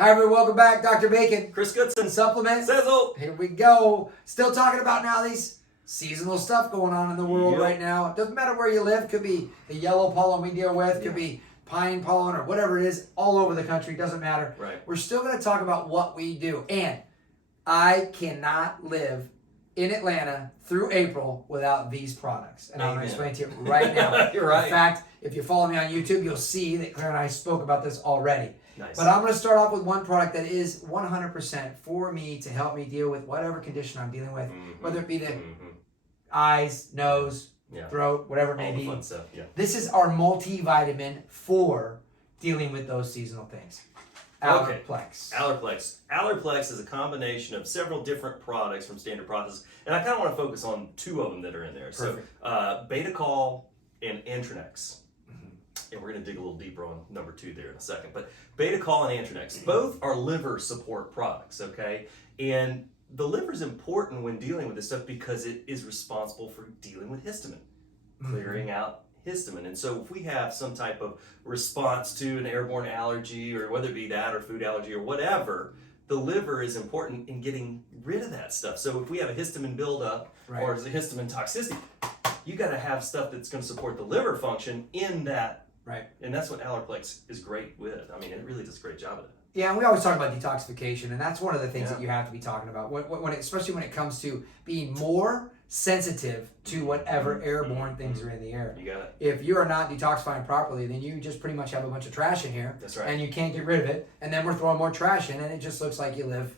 Hi everyone, welcome back. Dr. Bacon. Chris Goodson. Supplement. Sizzle. Here we go. Still talking about now these seasonal stuff going on in the world right now. Doesn't matter where you live. Could be the yellow pollen we deal with. Could be pine pollen or whatever it is. All over the country. Doesn't matter. Right. We're still going to talk about what we do. And I cannot live in Atlanta through April without these products. And I'm going to explain to you right now. You're right. In fact, if you follow me on YouTube, you'll see that Claire and I spoke about this already. Nice. But I'm going to start off with one product that is 100% for me to help me deal with whatever condition I'm dealing with, whether it be the eyes, nose, throat, whatever it may be. Fun stuff. Yeah. This is our multivitamin for dealing with those seasonal things. Allerplex. Allerplex. Allerplex is a combination of several different products from Standard Process, and I kind of want to focus on two of them that are in there. Perfect. So, Beta-Col and Antronex. And we're going to dig a little deeper on number 2 there in a second. But Beta-Col and Antronex, both are liver support products, okay? And the liver is important when dealing with this stuff because it is responsible for dealing with histamine, clearing out histamine. And so if we have some type of response to an airborne allergy, or whether it be that or food allergy or whatever, the liver is important in getting rid of that stuff. So if we have a histamine buildup or a histamine toxicity, you got to have stuff that's going to support the liver function in that. Right. And that's what Allerplex is great with. I mean, it really does a great job of it. Yeah, and we always talk about detoxification, and that's one of the things that you have to be talking about, especially when it comes to being more sensitive to whatever airborne things are in the air. You got it. If you are not detoxifying properly, then you just pretty much have a bunch of trash in here. That's right. And you can't get rid of it, and then we're throwing more trash in, and it just looks like you live...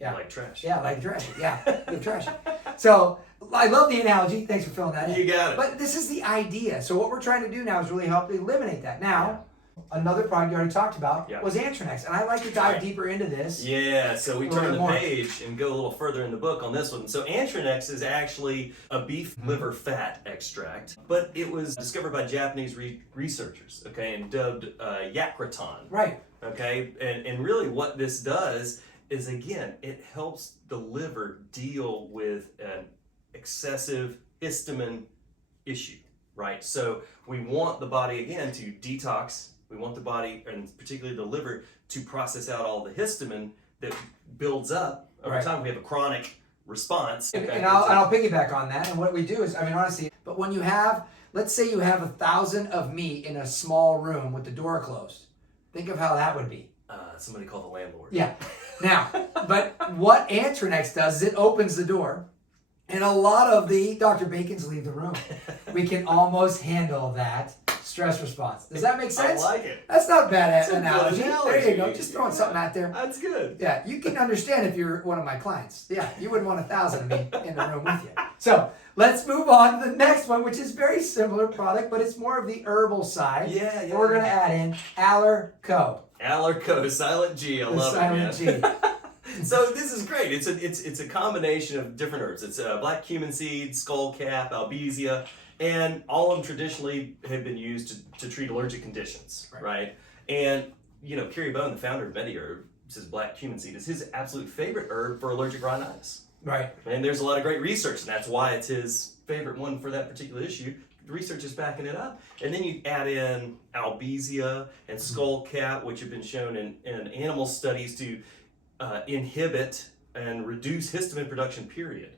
Like trash. Yeah, like trash. Yeah, you trash. So, I love the analogy. Thanks for filling that in. You got it. But this is the idea. So what we're trying to do now is really help eliminate that. Now, another product you already talked about was Antronex. And I'd like to dive deeper into this. Yeah, so we turn the page and go a little further in the book on this one. So Antronex is actually a beef liver fat extract, but it was discovered by Japanese researchers, okay, and dubbed Yakraton. Right. Okay, and really what this does is, again, it helps the liver deal with an excessive histamine issue, right? So we want the body, again, to detox. We want the body, and particularly the liver, to process out all the histamine that builds up over time. We have a chronic response. And I'll piggyback on that. And what we do is, I mean, honestly, but when you have, let's say you have 1,000 of meat in a small room with the door closed. Think of how that would be. Somebody call the landlord. Yeah. Now, but what Antronex does is it opens the door, and a lot of the Dr. Bacons leave the room. We can almost handle that stress response. Does that make sense? I like it. That's not a bad analogy. Good analogy. There you go. Just throwing something out there. That's good. Yeah, you can understand if you're one of my clients. Yeah, you wouldn't want 1,000 of me in the room with you. So let's move on to the next one, which is very similar product, but it's more of the herbal side. Yeah. We're going to add in AllergCo. AllergCo, silent G. I love it, man. G. So this is great. It's a combination of different herbs. It's black cumin seed, skullcap, albizia, and all of them traditionally have been used to treat allergic conditions, right? And Kerry Bone, the founder of MediHerb, says black cumin seed is his absolute favorite herb for allergic rhinitis. Right. And there's a lot of great research, and that's why it's his favorite one for that particular issue. The research is backing it up. And then you add in albizia and skullcap, which have been shown in animal studies to inhibit and reduce histamine production, period.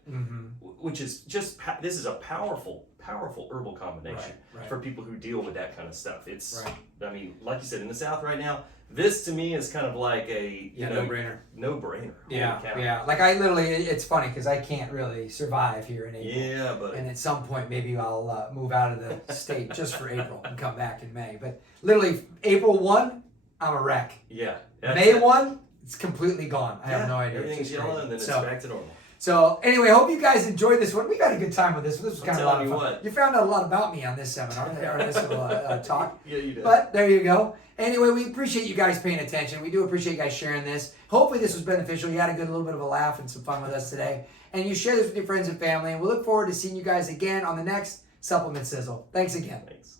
Which is just, this is a powerful herbal combination for people who deal with that kind of stuff. It's, I mean, like you said, in the South right now, this to me is kind of like a no-brainer. No-brainer. Yeah. Like I literally, it's funny because I can't really survive here in April. Yeah, but and at some point maybe I'll move out of the state just for April and come back in May. But literally April 1, I'm a wreck. Yeah. May 1, it's completely gone. I have no idea. Everything's yellow and then it's back to normal. So anyway, I hope you guys enjoyed this one. We had a good time with this. This was kind of a lot of fun. What? You found out a lot about me on this seminar, or this little talk. Yeah, you did. But there you go. Anyway, we appreciate you guys paying attention. We do appreciate you guys sharing this. Hopefully this was beneficial. You had a little bit of a laugh and some fun with us today. And you share this with your friends and family. And we look forward to seeing you guys again on the next Supplement Sizzle. Thanks again. Thanks.